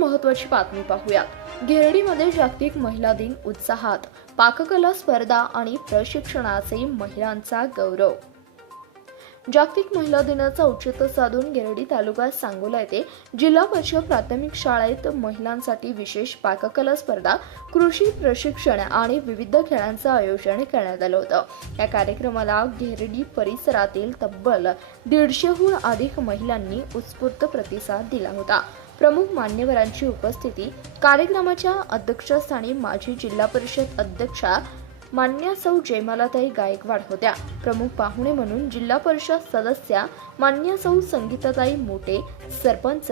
महत्त्वाची बातमी पाहूयात। गिरडीमध्ये जागतिक महिला दिन उत्साहात, पाककला स्पर्धा आणि प्रशिक्षणाचे महिलांचा गौरव। जागतिक महिला दिनाचं औचित्य साधून गिरडी तालुक्यात सांगोला येथे जिल्हा परिषद प्राथमिक शाळेत महिलांसाठी विशेष पाककला स्पर्धा, कृषी प्रशिक्षण आणि विविध खेळांचं आयोजन करण्यात आलं होतं। या कार्यक्रमाला गिरडी परिसरातील तब्बल 150हून अधिक महिलांनी उत्स्फूर्त प्रतिसाद दिला होता। प्रमुख मान्यवरांची उपस्थिती। कार्यक्रमाच्या अध्यक्षस्थानी माजी जिल्हा परिषद अध्यक्षा मान्य सौ जयमालाताई गायकवाड होत्या। प्रमुख पाहुणे म्हणून जिल्हा परिषद सदस्या मान्य सौ संगीताताई मोटे, सरपंच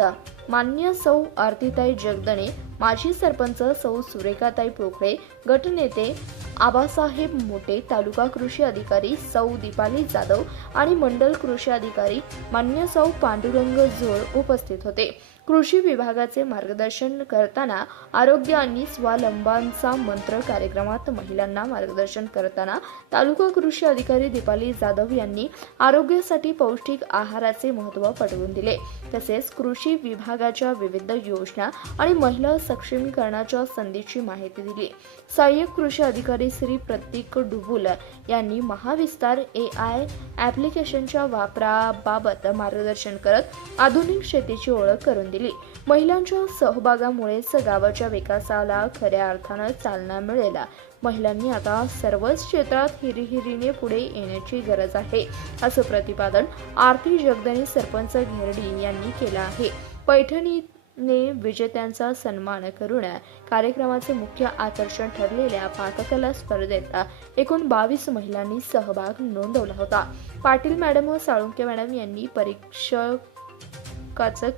मान्य सौ आरतीताई जगदणे, माजी सरपंच सौ सुरेखाताई पोखळे, गटनेते आबासाहेब मोटे, तालुका कृषी अधिकारी सौ दीपाली जाधव आणि मंडल कृषी अधिकारी मान्य सौ पांडुरंग जोड उपस्थित होते। कृषी विभागाचे मार्गदर्शन करताना आरोग्य आणि स्वावलंबनाचा मंत्र कार्यक्रमात महिलांना मार्गदर्शन करताना तालुका कृषी अधिकारी दीपाली जाधव यांनी आरोग्यासाठी पौष्टिक आहाराचे महत्त्व पटवून दिले। तसेच कृषी विभागाच्या विविध योजना आणि महिला सक्षमीकरणाच्या संधीची माहिती दिली। सहाय्यक कृषी अधिकारी श्री प्रतीक डुबुल यांनी महाविस्तार AI ॲप्लिकेशनच्या वापराबाबत मार्गदर्शन करत आधुनिक शेतीची ओळख करून दिली। महिलांच्या सहभागामुळेच गावाच्या विकासाला खऱ्या अर्थानं चालना मिळेल। महिलांनी आता सर्वच क्षेत्रात हिरिहिरीने पुढे येण्याची गरज आहे, असं प्रतिपादन आरती जगदणे सरपंच गिरडी यांनी केलं आहे। पैठणीने विजेत्यांचा सन्मान करून कार्यक्रमाचे मुख्य आकर्षण ठरलेल्या पाककला स्पर्धेत एकूण 22 महिलांनी सहभाग नोंदवला होता। पाटील मॅडम व साळुंके मॅडम यांनी परीक्षकाचं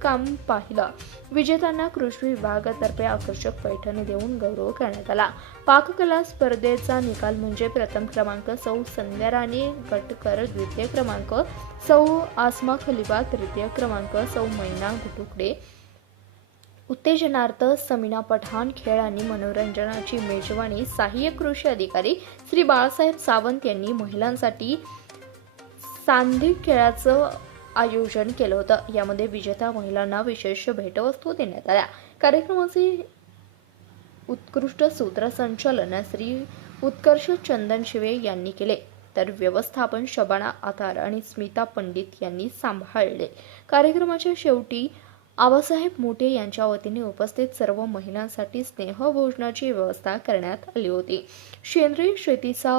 काम पाहिलं। विजेत्यांना कृषी विभागातर्फे आकर्षक पैठणी देऊन गौरव करण्यात आला। पाककला स्पर्धेचा निकाल म्हणजे प्रथम क्रमांक सौ संध्या राणी गटकर, द्वितीय क्रमांक सौ आसमा खलिबा, तृतीय क्रमांक सौ मैना घुटुकडे। उत्तेजनार्थ समीना पठाण, खेळ आणि मनोरंजनाची मेजवानी सहाय्यक कृषी अधिकारी श्री बाळासाहेब सावंत यांनी महिलांसाठी सांघिक खेळाचं आयोजन केलं होतं। यामध्ये विजेत्या महिलांना विशेष भेटवस्तू देण्यात आल्या। कार्यक्रमाचे उत्कृष्ट सूत्रसंचालन श्री उत्कर्ष चंदन शिवे यांनी केले, तर व्यवस्थापन शबाना आधार आणि स्मिता पंडित यांनी सांभाळले। कार्यक्रमाच्या शेवटी आबासाहेब मोटे यांच्या वतीने उपस्थित सर्व महिलांसाठी स्नेहभोजनाची व्यवस्था करण्यात आली होती। सेंद्रिय शेतीचा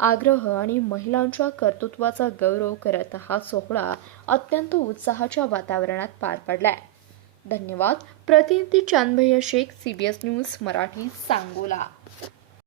आग्रह आणि महिलांच्या कर्तृत्वाचा गौरव करत हा सोहळा अत्यंत उत्साहाच्या वातावरणात पार पडलाय। धन्यवाद। प्रतिनिधी चांदभैया शेख, CBS न्यूज मराठी, सांगोला।